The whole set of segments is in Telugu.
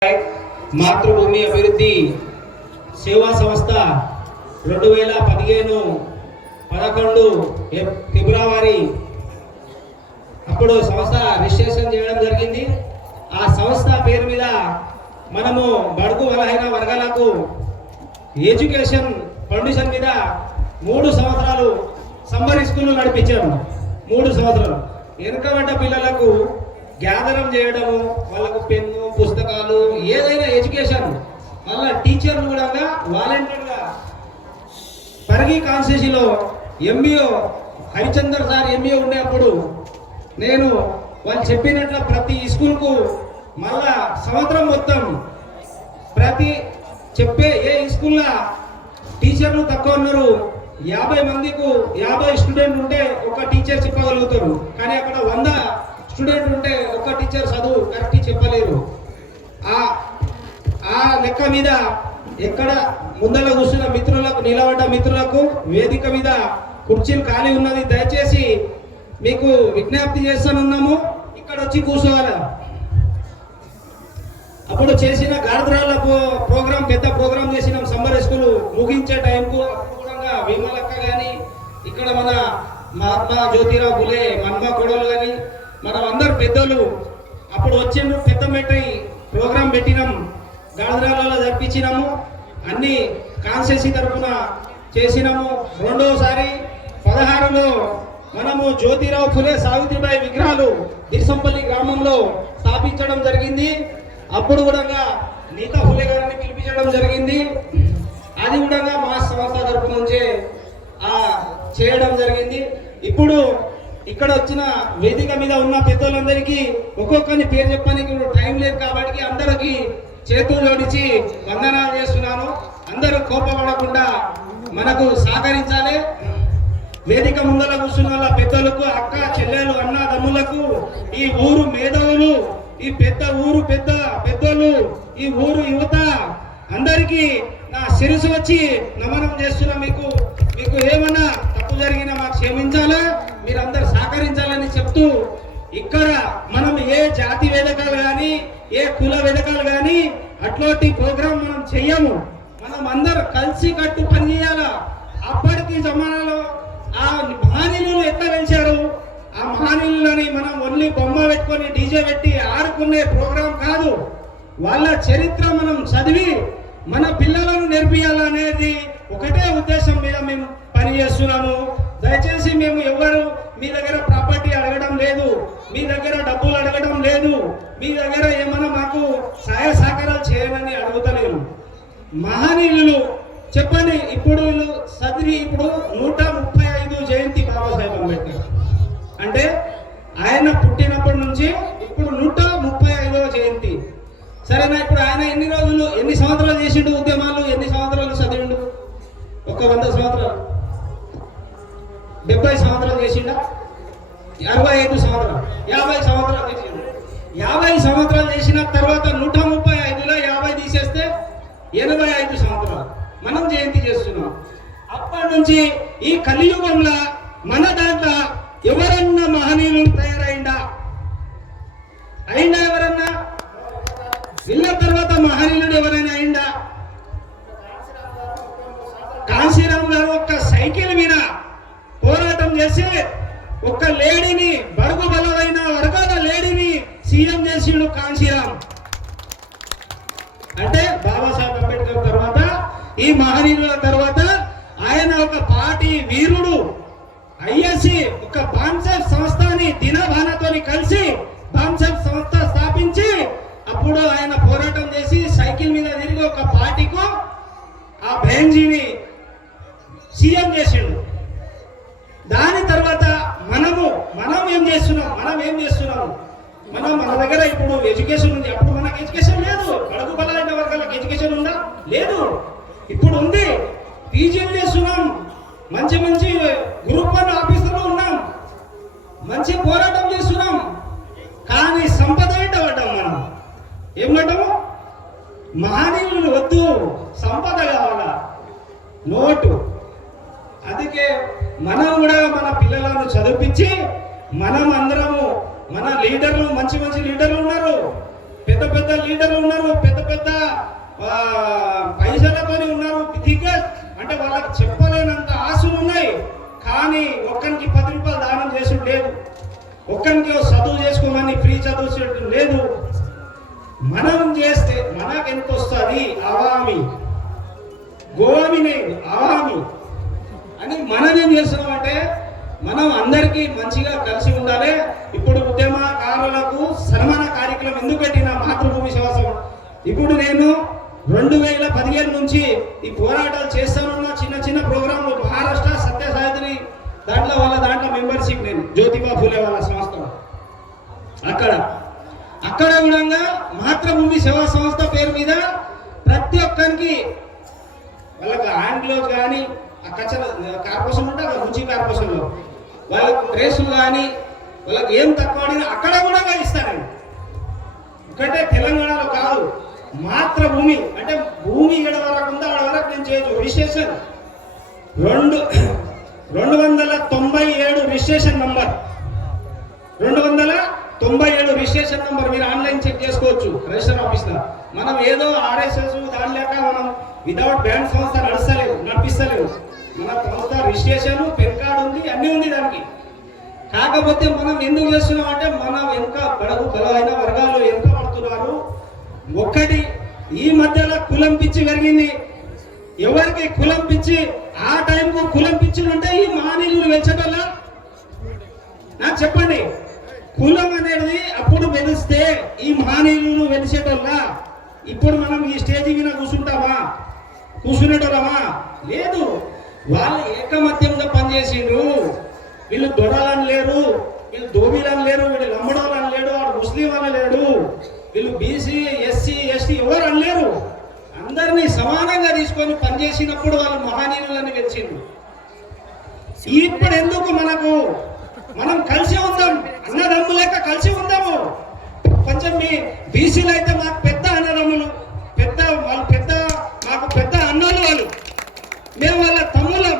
మాతృభూమి అభివృద్ధి సేవా సంస్థ 2015 11 ఫిబ్రవరి అప్పుడు సంస్థ రిజిస్ట్రేషన్ చేయడం జరిగింది. ఆ సంస్థ పేరు మీద మనము బడుగు బలహీన వర్గాలకు ఎడ్యుకేషన్ ఫౌండేషన్ మీద 3 సంవత్సరాలు సమ్మర్ స్కూల్ నడిపించాము. 3 సంవత్సరాలు వెనుకబడ్డ పిల్లలకు గ్యాదరం చేయడము, వాళ్ళకు పెన్ను పుస్తకాలు ఏదైనా ఎడ్యుకేషన్, మళ్ళీ టీచర్లు కూడా వాలంటీర్గా పరిగి కాన్స్టిట్యూన్సీలో ఎంబీఓ హరిచందర్ సార్ ఎంబీఓ ఉండేప్పుడు నేను వాళ్ళు చెప్పినట్లు ప్రతి స్కూల్కు మళ్ళా సంవత్సరం మొత్తం ప్రతి చెప్పే ఏ స్కూల్లో టీచర్లు తక్కువ ఉన్నారు, 50 మందికి 50 స్టూడెంట్ ఉంటే ఒక టీచర్ చెప్పగలుగుతారు. కానీ అక్కడ 100 స్టూడెంట్ ఉంటే ఒక టీచర్ చదువు కరెక్ట్ చెప్పలేరు. ఆ లెక్క మీద ఎక్కడ ముందర కూర్చున్న మిత్రులకు, నిలబడ్డ మిత్రులకు వేదిక మీద కుర్చీలు ఖాళీ ఉన్నది, దయచేసి మీకు విజ్ఞప్తి చేస్తానున్నాము, ఇక్కడ వచ్చి కూర్చోవాలి. అప్పుడు చేసిన గార్ద్రాల ప్రోగ్రాం, పెద్ద ప్రోగ్రాం చేసినాం సమ్మర్ స్కూల్ ముగించే టైంకు. కూడా విమలక్క కానీ, ఇక్కడ మన మహాత్మా జ్యోతిరావు ఫులే మన్మ కొడలు కానీ, మనం అందరు పెద్దలు అప్పుడు వచ్చిండ్రు. పెద్ద మెట్టి ప్రోగ్రాం పెట్టినాం, గాజరాలలో జరిపించినాము, అన్ని కాన్స్టిట్యూన్సీ తరఫున చేసినాము. రెండోసారి 16లో మనము జ్యోతిరావు ఫులే సావిత్రిబాయి విగ్రహాలు దిర్సంపల్లి గ్రామంలో స్థాపించడం జరిగింది. అప్పుడు కూడా నీతా ఫులే గారిని పిలిపించడం జరిగింది. అది కూడా మా సంస్థ తరఫు నుంచే చేయడం జరిగింది. ఇప్పుడు ఇక్కడ వచ్చిన వేదిక మీద ఉన్న పెద్దలందరికీ ఒక్కొక్కరిని పేరు చెప్పడానికి టైం లేదు కాబట్టి అందరికి చేతులు జోడించి వందనాలు చేస్తున్నాను. అందరూ కోపపడకుండా మనకు సహకరించాలి. వేదిక ముందర కూర్చున్న పెద్దలకు, అక్క చెల్లెలు, అన్న తమ్ములకు, ఈ ఊరు మేధావులు, ఈ పెద్ద ఊరు పెద్దలు, ఈ ఊరు యువత అందరికీ నా శిరసు వచ్చి నమనం చేస్తున్నా. మీకు ఏమన్నా తప్పు జరిగినా మాకు క్షమించాలా, మీరందరూ సహకరించాలని చెప్తూ, ఇక్కడ మనం ఏ జాతి వేదికలు కానీ, ఏ కుల వేదికలు కానీ అట్లాంటి ప్రోగ్రాం మనం చెయ్యము. మనం అందరు కలిసి కట్టు పనిచేయాలా. అప్పటికి జమానాలో ఆ మహానీయులు ఎట్లా వెలిచారు, ఆ మహానీయులని మనం ఓన్లీ బొమ్మ పెట్టుకొని డీజే పెట్టి ఆడుకునే ప్రోగ్రాం కాదు. వాళ్ళ చరిత్ర మనం చదివి మన పిల్లలను నేర్పియాలనేది ఒకటే ఉద్దేశం మీద మేము పనిచేస్తున్నాము. దయచేసి మేము ఎవరు మీ దగ్గర ప్రాపర్టీ అడగడం లేదు, మీ దగ్గర డబ్బులు అడగడం లేదు, మీ దగ్గర ఏమైనా మాకు సహాయ సహకారాలు చేయమని అడుగుతలేము. మహనీయులు చెప్పండి, ఇప్పుడు ఇప్పుడు 135 జయంతి బాబాసాహెబ్ అంబేద్కర్ అంటే ఆయన పుట్టినప్పటి నుంచి ఇప్పుడు 135వ జయంతి. సరేనా? ఇప్పుడు ఆయన ఎన్ని సంవత్సరాలు చేసిండు ఉద్యమాలు, ఎన్ని సంవత్సరాలు చదివిండు? ఒక 100 సంవత్సరాలు, 70 సంవత్సరాలు చేసిండా? 65 సంవత్సరాలు, 50 సంవత్సరాలు చేసిండు. 50 సంవత్సరాలు చేసిన తర్వాత 135లో 50 తీసేస్తే 85 సంవత్సరాలు మనం జయంతి చేస్తున్నాం. అప్పటి నుంచి ఈ కలియుగంలో మన దాంట్లో ఎవరన్నా మహనీయులు తయారైందా? అయినా ఎవరన్నా? వీళ్ళ తర్వాత మహనీయుడు ఎవరైనా అయిందా? కాశీరామ్ గారు ఒక్క సైకిల్ మీద పోరాటం చేసి ఒక్క లేడీని, బడుగు బలమైన వర్గాల లేడీని సీఎం చేసిండు కాశీరామ్. అంటే బాబాసాహెబ్ అంబేద్కర్ తర్వాత, ఈ మహనీయుల తర్వాత ఆయన ఒక పార్టీ వీరుడు. ఐఎస్సి ఒక బాన్సెఫ్ సంస్థని దినభానతోని కలిసి బాన్సెఫ్ సంస్థ స్థాపించి అప్పుడు ఆయన పోరాటం చేసి సైకిల్ మీద తిరిగి ఒక పార్టీకు ఆ బెంజీని సీఎం చేసిండు. దాని తర్వాత మనం ఏం చేస్తున్నాము? మన దగ్గర ఇప్పుడు ఎడ్యుకేషన్ ఉంది. అప్పుడు మనకు ఎడ్యుకేషన్ లేదు. బడుగు బలైన వర్గాలకు ఎడ్యుకేషన్ ఉందా? లేదు. ఇప్పుడు ఉంది. పీజీలు చేస్తున్నాం, మంచి గ్రూప్ 1 ఆఫీసర్లు ఉన్నాం, మంచి పోరాటం చేస్తున్నాం. కానీ సంపద ఏంటో పడ్డాం. మనం ఏం పడ్డాము? మహనీయులు వద్దు, సంపద కావాలా, నోటు. అందుకే మనం కూడా మన పిల్లలను చదివించి మనం అందరము మన లీడర్లు మంచి లీడర్లు ఉన్నారు, పెద్ద లీడర్లు ఉన్నారు, పెద్ద అంటే వాళ్ళకి చెప్పలేనంత ఆశలు ఉన్నాయి, కానీ ఒక్కరికి 10 రూపాయలు దానం చేసుడు లేదు, ఒక్కరికి చదువు చేసుకోమని ఫ్రీ చదువు చేయడం లేదు. మనం చేస్తే మనకు ఎంత వస్తుంది? అవామి గోవామినే అవామి అని మనం ఏం చేస్తున్నాం అంటే మనం అందరికీ మంచిగా కలిసి ఉండాలి. ఇప్పుడు ఉద్యమకారులకు సన్మాన కార్యక్రమం ఎందుకు పెట్టిన మాతృభూమి శ్వాసం? ఇప్పుడు నేను 2015 నుంచి ఈ పోరాటాలు చేస్తానున్న చిన్న చిన్న ప్రోగ్రాంలు మహారాష్ట్ర సత్యసాయిని దాంట్లో మెంబర్షిప్ నేను జ్యోతిబా ఫూలే వాళ్ళ సంస్థలో అక్కడ కూడా మాతృభూమి సేవా సంస్థ పేరు మీద ప్రతి ఒక్కరికి వాళ్ళకి ఆంగ్లోజ్ కానీ ఆ కచ్చల కార్పొరేషన్ ఉంటే రుచి కార్పొరేషన్లో వాళ్ళకి డ్రెస్సులు కానీ వాళ్ళకి ఏం తక్కువ అడిగినా అక్కడ కూడా ఇస్తానండి. ఒకటే తెలంగాణలో కాదు, మాతృభూమి అంటే భూమి ఏడ వరకు ఉందో ఆడ వరకు నేను చేయొచ్చు. Registration 297 registration number, 297 registration number మీరు ఆన్లైన్ చెక్ చేసుకోవచ్చు రిజిస్టర్ ఆఫీస్లో. మనం ఏదో ఆర్ఎస్ఎస్ దాని లేక మనం వితౌట్ బ్యాంక్ సంస్థ నడిపిస్తలేవు. మన సంస్థ రిజిస్ట్రేషన్, పెన్ కార్డు ఉంది, అన్నీ ఉంది దానికి. కాకపోతే మనం ఎందుకు చేస్తున్నాం అంటే మన వెనుక బలమైన వర్గాలు వెనుక పడుతున్నారు. ఒక్కటి ఈ మధ్యలో కులం పిచ్చి పెరిగింది. ఎవరికి కులం పిచ్చి ఆ టైంకు కులం పిచ్చులు ఉంటే ఈ మహనీయులు వెలిచేటోళ్ళ నాకు చెప్పండి. కులం అనేది అప్పుడు వెలిస్తే ఈ మహనీయులు వెలిసేటోళ్ళ. ఇప్పుడు మనం ఈ స్టేజ్ మీద కూర్చునేటోళ్ళమా? లేదు. వాళ్ళు ఏకమత్యంగా పనిచేసిండ్రు. వీళ్ళు దొరలని లేరు, వీళ్ళు దోబీలని లేరు, వీళ్ళు లంబడోళ్ళని లేడు, వాడు ముస్లిం అని లేడు, వీళ్ళు బీసీ ఎస్సీ ఎస్టీ ఎవరు అనలేరు. అందరినీ సమానంగా తీసుకొని పనిచేసినప్పుడు వాళ్ళు మహనీయులని వెలిచిండ్రు. ఇప్పుడు ఎందుకు మనం కలిసి ఉందాం, అన్నదమ్ము లెక్క కలిసి ఉందాము. కొంచెం మీ బీసీలు అయితే మాకు పెద్ద అన్నదమ్ములు, మాకు పెద్ద అన్నలు వాళ్ళు, మేము వాళ్ళ తమ్ములం.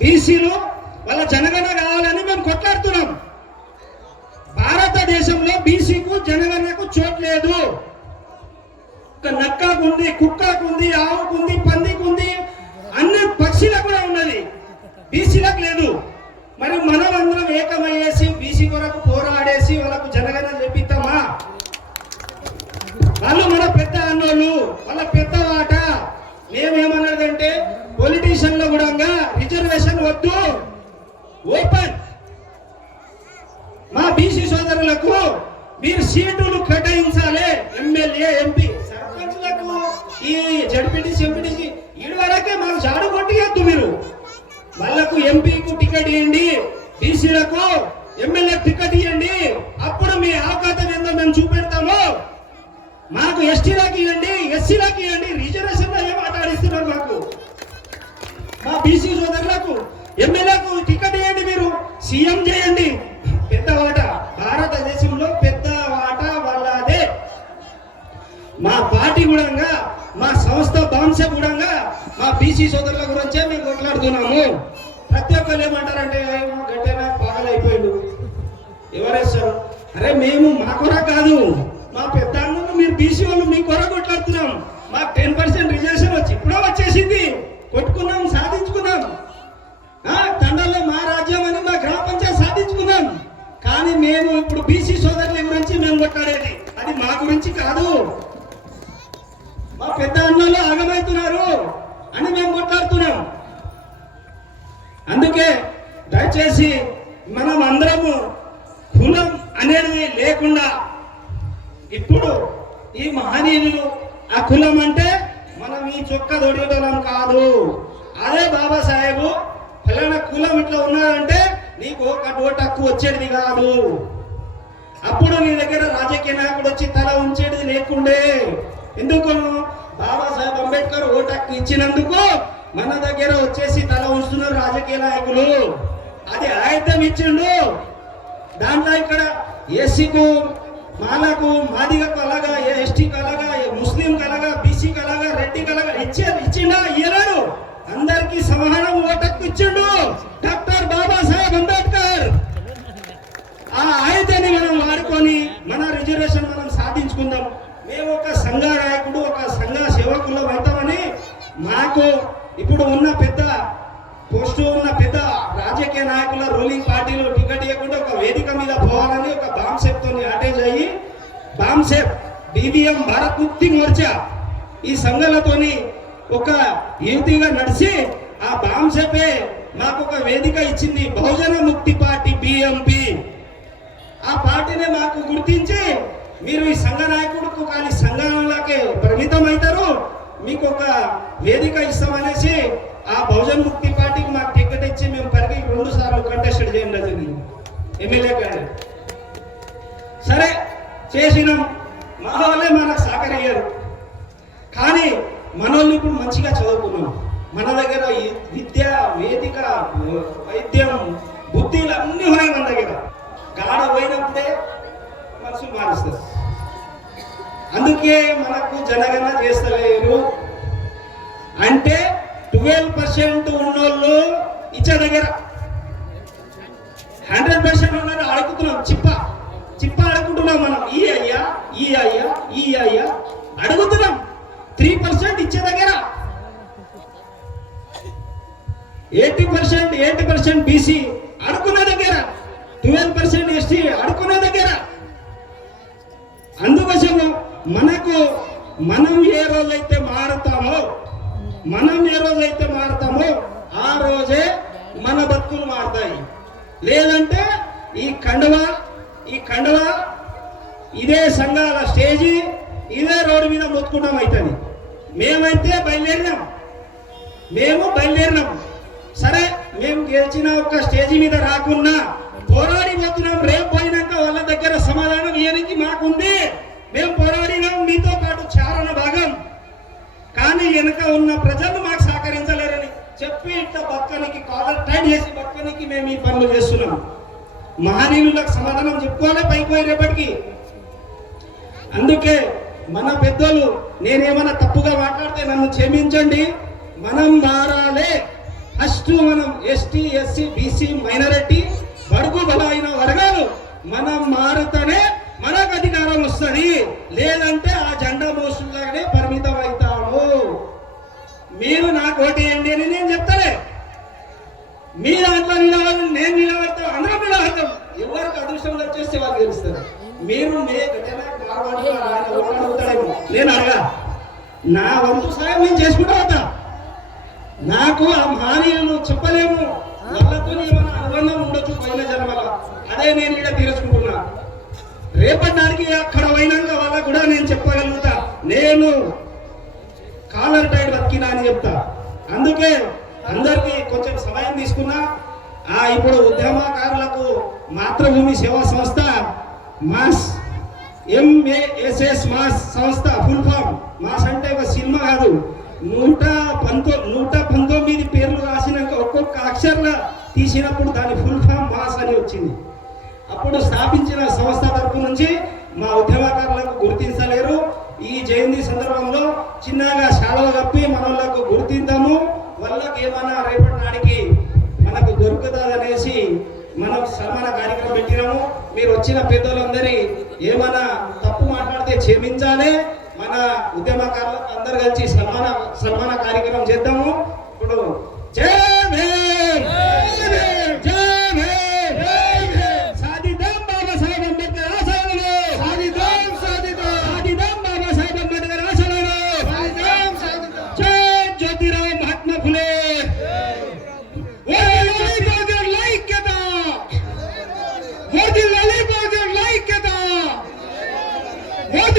బీసీలు వాళ్ళ జనగణ కావాలని మేము కొట్లాడుతున్నాం. భారతదేశంలో బీసీకు జనగణకు చోటు లేదు. ఒక నక్కకుంది, కుక్కకుంది, ఆవుకుంది, పందికుంది, అన్ని పక్షులకు కూడా ఉన్నది, బీసీలకు లేదు. మరి మనం అందరం ఏకమయ్యేసి బీసీ కొరకు పోరాడేసి వాళ్ళకు జనగణ చెప్పిద్దామా? వాళ్ళు మన పెద్ద అన్నోళ్ళు, వాళ్ళ పెద్ద వాట. మేమేమన్నదంటే పొలిటీషియన్లో కూడా రిజర్వేషన్ వద్దు, ఓపెన్. మా బీసీ సోదరులకు మీరు సీటులు కేటాయించాలి. ఎమ్మెల్యే, ఎంపీ, సర్పంచ్లకు, ఈ జడ్పీటీసీ, ఎంపీటీసీ ఈడు వరకే మాకు జాడు కొట్టియద్దు. మీరు వాళ్ళకు ఎంపీకు టికెట్ ఇవ్వండి, బీసీలకు ఎమ్మెల్యే టికెట్ ఇవ్వండి. అప్పుడు మీ అవకాశం ఏందో మేము చూపెడతాము. మాకు ఎస్టీలకు ఇవ్వండి, ఎస్సీలకు ఇవ్వండి. రిజర్వేషన్లో ఏం మాట్లాడిస్తున్నారు? మాకు మా బీసీ సోదరులకు ఎమ్మెల్యేకు టికెట్ ఇవ్వండి, మీరు సీఎం చేయండి. పెద్ద వాట భారతదేశంలో పెద్ద వాట వాళ్ళదే. మా పార్టీ కూడా, మా సంస్థ బాంస కూడా మా బీసీ సోదరుల గురించే మేము కొట్లాడుతున్నాము. ప్రతి ఒక్కరు ఏమంటారంటే గట్టేనా పాగలైపోయిండు, ఎవరేస్తారు? అరే మేము మా కొర కాదు, మా పెద్ద అన్నలు మీరు బీసీ వాళ్ళు మీ కొర కొట్లాడుతున్నాం. మాకు 10% రిజర్వేషన్ వచ్చి ఇప్పుడో వచ్చేసింది, కొట్టుకున్నాం, సాధించుకున్నాం. తండల్లో మా రాజ్యం అని మా గ్రామ పంచాయతీ సాధించుకున్నాం. కానీ మేము ఇప్పుడు బీసీ సోదరుల గురించి మేము కొట్లాడేది అది మా గురించి కాదు. మా పెద్ద అన్నలు ఆగమవుతున్నారు అని మేము కొట్లాడుతున్నాం. అందుకే దయచేసి మనం అందరము కులం అనేది లేకుండా, ఇప్పుడు ఈ మహనీయులు ఆ కులం అంటే మనం ఈ చొక్క దొడిగడం కాదు. అదే బాబాసాహెబు ఫలానా కులం ఇట్లా ఉన్నాడంటే నీకు ఒక ఓటు హక్కు వచ్చేది కాదు. అప్పుడు నీ దగ్గర రాజకీయ నాయకుడు వచ్చి తల ఉంచేది లేకుండే. ఎందుకు? బాబాసాహెబ్ అంబేద్కర్ ఓటు హక్కు ఇచ్చినందుకు మన దగ్గర వచ్చేసి తల ఉంచుతున్నారు రాజకీయ నాయకులు. అది ఆయుధం ఇచ్చిండు. దాంట్లో ఇక్కడ ఎస్సీకు, మాలకు, మాదిగకు అలాగా, ఎస్టీకి అలాగా, ముస్లింకి అలాగా, బీసీకి అలాగా, రెడ్డికి అలాగా ఇచ్చిండా? ఇయ్యలేడు. అందరికీ సమానం ఓటు హక్కు ఇచ్చిండు డాక్టర్ బాబాసాహెబ్ అంబేద్కర్. ఆ ఆయుధాన్ని మనం వాడుకొని మన రిజర్వేషన్ మనం సాధించుకుందాం. మేము ఒక సంఘ నాయకుడు, ఒక సంఘ సేవకులం అవుతామని మాకు ఇప్పుడు ఉన్న పెద్ద భారత్ ముక్తి మోర్చా ఈ సంఘాలతోని ఒక యువతిగా నడిచి ఆ బాంసపే మాకు ఒక వేదిక ఇచ్చింది బహుజన ముక్తి పార్టీ బిఎంపి. ఆ పార్టీని మాకు గుర్తించి మీరు ఈ సంఘ నాయకుడుకు కానీ సంఘాలకే పరిమితం అవుతారు, మీకు ఒక వేదిక ఇస్తామనేసి ఆ బహుజన్ ముక్తి పార్టీకి మాకు టికెట్ ఇచ్చి మేము పరిగి 2 సార్లు కంటెస్టెడ్ చేయండి జరిగింది ఎమ్మెల్యే గారు. సరే చేసినాం, మా వాళ్ళే మనకు సహకరయ్యారు. కానీ మనోళ్ళు ఇప్పుడు మంచిగా చదువుకున్నాం, మన దగ్గర విద్య వేదిక వైద్యం బుద్ధిలు అన్నీ ఉన్నాయి మన దగ్గర. గాడ పోయినప్పుడే మనసు మారుస్తారు. అందుకే మనకు జనగణన చేస్తలేరు. అంటే 12% ఉన్నోళ్ళు ఇచ్చే దగ్గర 100% ఉన్నారు అడుగుతున్నాం, చిప్ప అడుగుతున్నాం మనం. ఈ అయ్యా అడుగుతున్నాం. 3% ఇచ్చే దగ్గర 80% బీసీ అడుకునే దగ్గర 12% ఎస్టీ అడుకునే దగ్గర. అందుకోసము మనం ఏ రోజైతే మారుతామో ఆ రోజే మన బతుకులు మారుతాయి. లేదంటే ఈ కండవ ఇదే సంఘాల స్టేజీ ఇదే రోడ్డు మీద మొత్తుకుంటాం అవుతుంది. మేమైతే బయలుదేరినాం. సరే మేము గెలిచిన ఒక స్టేజీ మీద రాకున్నా పోరాడిపోతున్నాం. రేపు పోయినాక వాళ్ళ దగ్గర సమాధానం ఇవ్వడానికి మాకుంది. మేము పోరాడినాం మీతో పాటు చారణ భాగం. కానీ వెనుక ఉన్న ప్రజలు మాకు సహకరించలేరని చెప్పి ఇట్లా బతకనికి కాలర్ టైట్ చేసి బతకనికి మేము ఈ పనులు చేస్తున్నాం. మహనీయులకు సమాధానం చెప్పుకోవాలి పైకి పోయి రేపటికి. అందుకే మన పెద్దలు నేనేమైనా తప్పుగా మాట్లాడితే నన్ను క్షమించండి. మనం మారాలి. ఫస్ట్ మనం ఎస్టీ ఎస్సీ బీసీ మైనారిటీ బడుగు బలైన వర్గాలు మనం మారుతూనే మనకు అధికారం వస్తుంది. లేదంటే ఆ జెండా మోసులాగానే పరిమితం అవుతాము. మీరు నాకు ఓటేయండి అని నేను చెప్తానే, మీ దాంట్లో నిలబడి నేను నిలబడతాం, అందరం నిలబడతాం. ఎవరికి అదృష్టం వచ్చేస్తే వాళ్ళు గెలుస్తారు. మీరు నేను అడగా నా వంతు సాయం నేను చేసుకుంటా అవుతా. నాకు ఆ మహనీయులు చెప్పలేము, వాళ్ళతో ఏమైనా అనుబంధం ఉండొచ్చు పోయిన జన్మల. అదే నేను ఇక్కడ తీర్చుకుంటున్నా. రేపటి నాటికి అక్కడ పోయినాక వాళ్ళకు కూడా నేను చెప్పగలుగుతా, నేను కాలర్ టైడ్ బతికినా అని చెప్తా. అందుకే అందరికీ కొంచెం సమయం తీసుకున్నా. ఇప్పుడు ఉద్యమకారులకు మాతృభూమి సేవా సంస్థ మాస్ MASS మాస్ సంస్థ ఫుల్ ఫామ్. మాస్ అంటే ఒక సినిమా కాదు, 119 పేర్లు రాసినాక ఒక్కొక్క అక్షరంగా తీసినప్పుడు దాని ఫుల్ ఫామ్ మాస్ అని వచ్చింది. అప్పుడు స్థాపించిన సంస్థ తరపు నుంచి మా ఉద్యమకారులకు గుర్తించలేరు. ఈ జయంతి సందర్భంలో చిన్నగా శాలలు కప్పి మనోళ్ళకు గుర్తిద్దాము. వాళ్ళకి ఏమన్నా రేపటి నాడికి మనకు దొరుకుతుంది అనేసి మనం సన్మాన కార్యక్రమం పెట్టినాము. మీరు వచ్చిన పెద్దలందరి ఏమైనా తప్పు మాట్లాడితే క్షమించాలి. మన ఉద్యమకారులకు అందరు కలిసి సన్మాన కార్యక్రమం చేద్దాము. ఇప్పుడు జై భీమ్, జై భీమ్, సాధిద్దాం బాబాసాహెబ్ అంబేద్కర్ ఆశయాలను, సాధిద్దాం బాబాసాహెబ్ అంబేద్కర్ ఆశయాలను, జై జ్యోతిరావు మహాత్మా ఫులే. What